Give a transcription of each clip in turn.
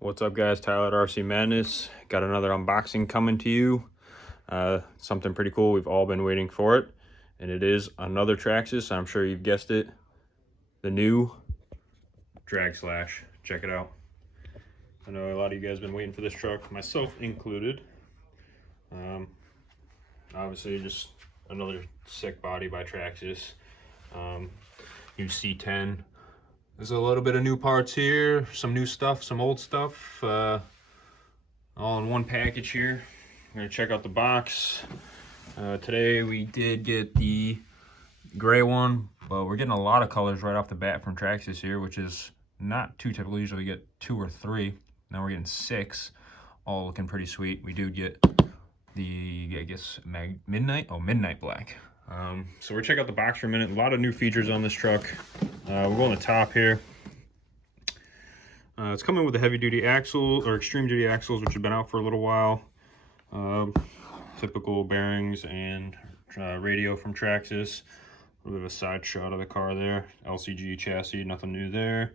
What's up, guys? Tyler at Rcmadness. Got another unboxing coming to you. Something pretty cool. We've all been waiting for it, and it is another Traxxas. I'm sure you've guessed it. The new Drag Slash. Check it out. I know a lot of you guys have been waiting for this truck, myself included. Obviously, just another sick body by Traxxas. New C10. There's a little bit of new parts here, some new stuff, some old stuff, all in one package here. We're gonna check out the box. Today we did get the gray one, but we're getting a lot of colors right off the bat from Traxxas here, which is not too typical. Usually get 2 or 3. Now we're getting 6, all looking pretty sweet. We do get the, I guess, midnight black. So we're checking out the box for a minute. A lot of new features on this truck. We'll go on the top here. It's coming with a heavy duty axle, or extreme duty axles, which have been out for a little while. Typical bearings and radio from Traxxas. A little bit of a side shot of the car there. LCG chassis, nothing new there.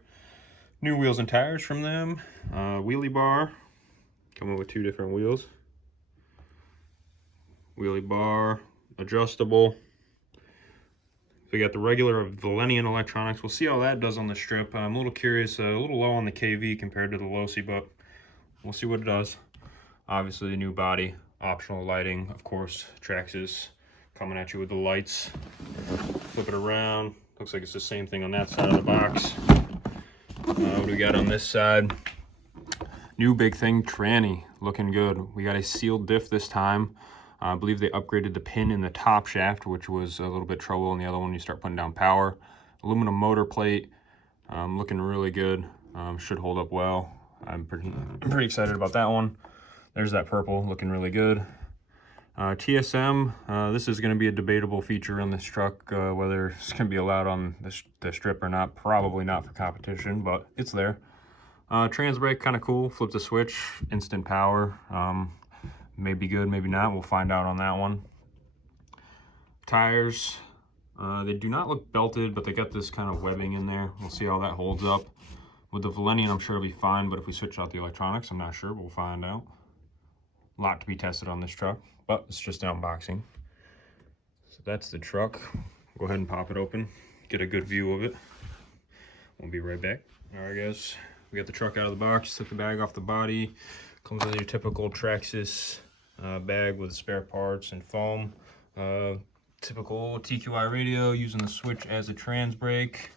New wheels and tires from them. Wheelie bar, coming with 2 different wheels. Wheelie bar, adjustable. We got the regular Valenian electronics. We'll see how that does on the strip. I'm a little curious, a little low on the KV compared to the Losi, but we'll see what it does. Obviously, the new body, optional lighting, of course. Traxxas coming at you with the lights. Flip it around. Looks like it's the same thing on that side of the box. What do we got on this side? New big thing, tranny, looking good. We got a sealed diff this time. I believe they upgraded the pin in the top shaft, which was a little bit trouble in the other one. You start putting down power. Aluminum motor plate, looking really good. Should hold up well. I'm pretty excited about that one. There's that purple, looking really good. TSM, this is going to be a debatable feature on this truck, whether it's going to be allowed on the strip or not. Probably not for competition, but it's there. Trans brake, kind of cool. Flip the switch, instant power. Maybe good, maybe not. We'll find out on that one. Tires, they do not look belted, but they got this kind of webbing in there. We'll see how that holds up. With the Valenian, I'm sure it'll be fine, but if we switch out the electronics, I'm not sure. We'll find out. A lot to be tested on this truck, but it's just an unboxing. So that's the truck. Go ahead and pop it open, get a good view of it. We'll be right back. All right, guys, we got the truck out of the box, took the bag off the body. Comes with your typical Traxxas bag with spare parts and foam. Typical TQI radio, using the switch as a trans brake.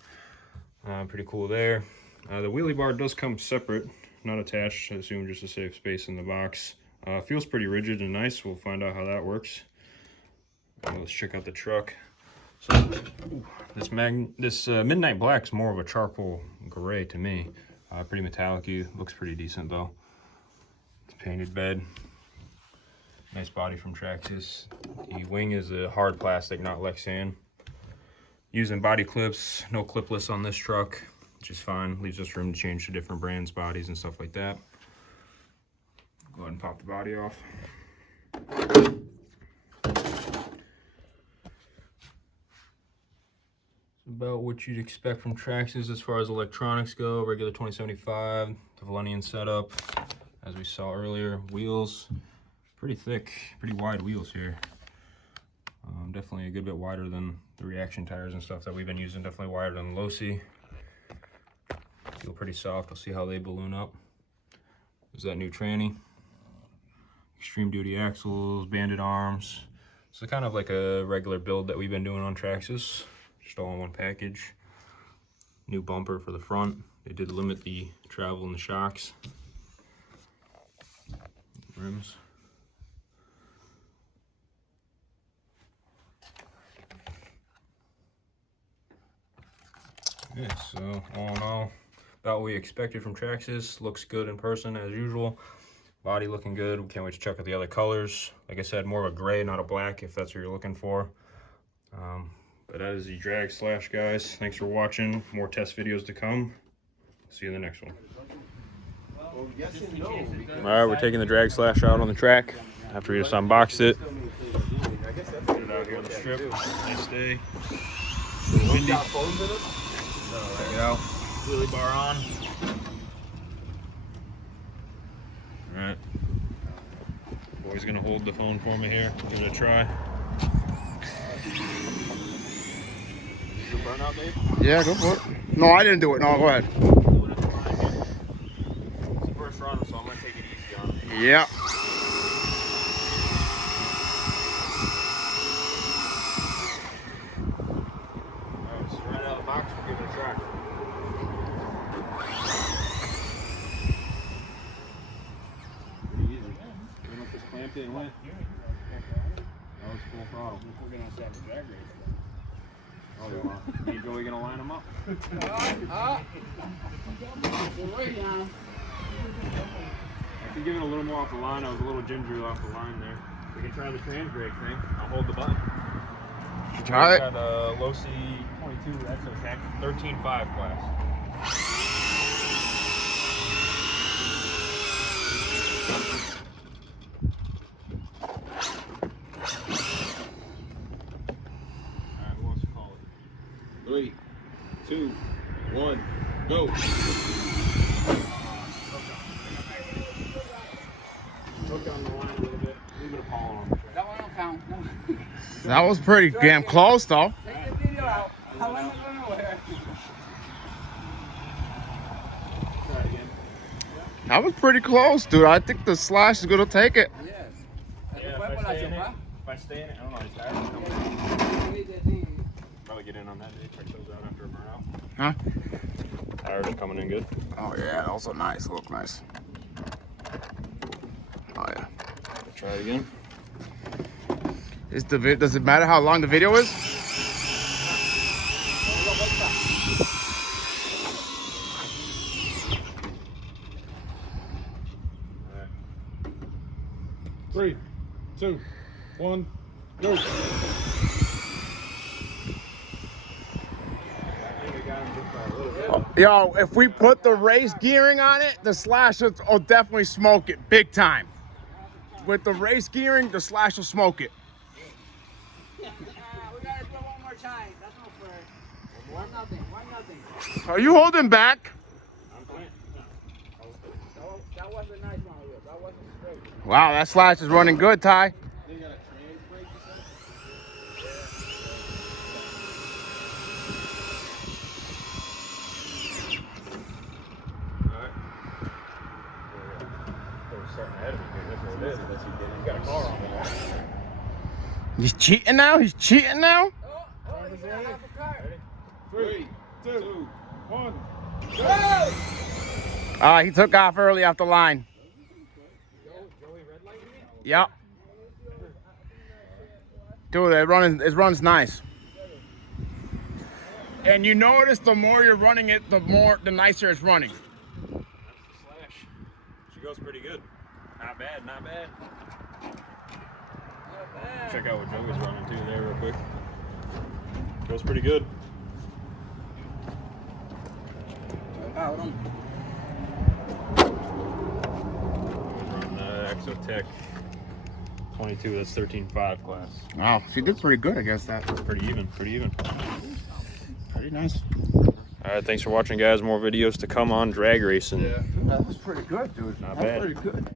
Pretty cool there. The wheelie bar does come separate, not attached. I assume just to save space in the box. Feels pretty rigid and nice. We'll find out how that works. Let's check out the truck. So this midnight black is more of a charcoal gray to me. Pretty metallic-y. Looks pretty decent though. Painted bed, nice body from Traxxas. The wing is a hard plastic, not Lexan. Using body clips, no clipless on this truck, which is fine. Leaves us room to change to different brands, bodies, and stuff like that. Go ahead and pop the body off. About what you'd expect from Traxxas as far as electronics go. Regular 2075, the Valenian setup. As we saw earlier, wheels, pretty thick, pretty wide wheels here. Definitely a good bit wider than the reaction tires and stuff that we've been using. Definitely wider than Losi. Feel pretty soft. We'll see how they balloon up. There's that new tranny. Extreme duty axles, banded arms. So kind of like a regular build that we've been doing on Traxxas. Just all in one package. New bumper for the front. They did limit the travel and the shocks. Rims. Yeah, so all in all, about what we expected from Traxxas. Looks good in person as usual. Body looking good. We can't wait to check out the other colors. Like I said, more of a gray, not a black, if that's what you're looking for. But that is the Drag Slash, guys. Thanks for watching. More test videos to come. See you in the next one. All right, we're taking the Drag Slash out on the track after we just unboxed it. Put it out here on the strip. Nice day. Windy. Check it out. Wheelie bar on. All right. Boy's gonna hold the phone for me here. Give it a try. Your burnout, Dave? Yeah, go for it. No, I didn't do it. No, go ahead. It's the first run, so I'm gonna take it easy on him. Yeah. Alright, so right out of the box, we'll give it a try. Pretty easy. Even if this clamp didn't win. That was full throttle. We're gonna have to have a drag race. Oh, you want? Me and Joey gonna line them up? We're waiting on him. I can give it a little more off the line. I was a little gingery off the line there. We can try the trans brake thing. I'll hold the button. Try it. Got a low C 22 exo tank, 13.5 class. Alright, who wants to call it? 3, 2, 1, go. Hook on the line a little bit. Leave it a Paul on the track. That one don't count. No. That was pretty damn close, though. Take the video out. How long is it nowhere? Try it again. That was pretty close, dude. I think the Slash is gonna take it. Yes. Yeah, if I stay in it, I don't know, it's tires coming in. Probably get in on that day, check those out after a burnout. Huh? Tires are coming in good. Oh yeah, also nice. Look nice. Oh yeah. Try it again. Does it matter how long the video is? Alright. 3, 2, 1, go. I think I got him just by a little bit. Yo, if we put the race gearing on it, the Slash will definitely smoke it big time. With the race gearing, the Slash will smoke it. We gotta do it one more time. That's no fair. 1-0. 1-0. Are you holding back? I'm playing. That wasn't a nice one. That wasn't straight. Wow, that Slash is running good, Ty. They got a trans brake, you said? Alright. We're starting ahead of me here. That's what it is. Unless you got a car on the wall. He's cheating now? He's cheating now? Oh, you got half a car. 3, 2, 1, Go! He took off early off the line. Joey red light me? Yep. Dude, it runs nice. And you notice the more you're running it, the nicer it's running. That's the Slash. She goes pretty good. Not bad, not bad. Not bad. Check out what Joey's running too there real quick. Goes pretty good. Out him. Running Exotech 22, that's 13.5 class. Wow, she did pretty good against that. Pretty even, pretty even. Pretty nice. Alright, thanks for watching, guys. More videos to come on drag racing. That was pretty good, dude. Not That was bad. pretty good.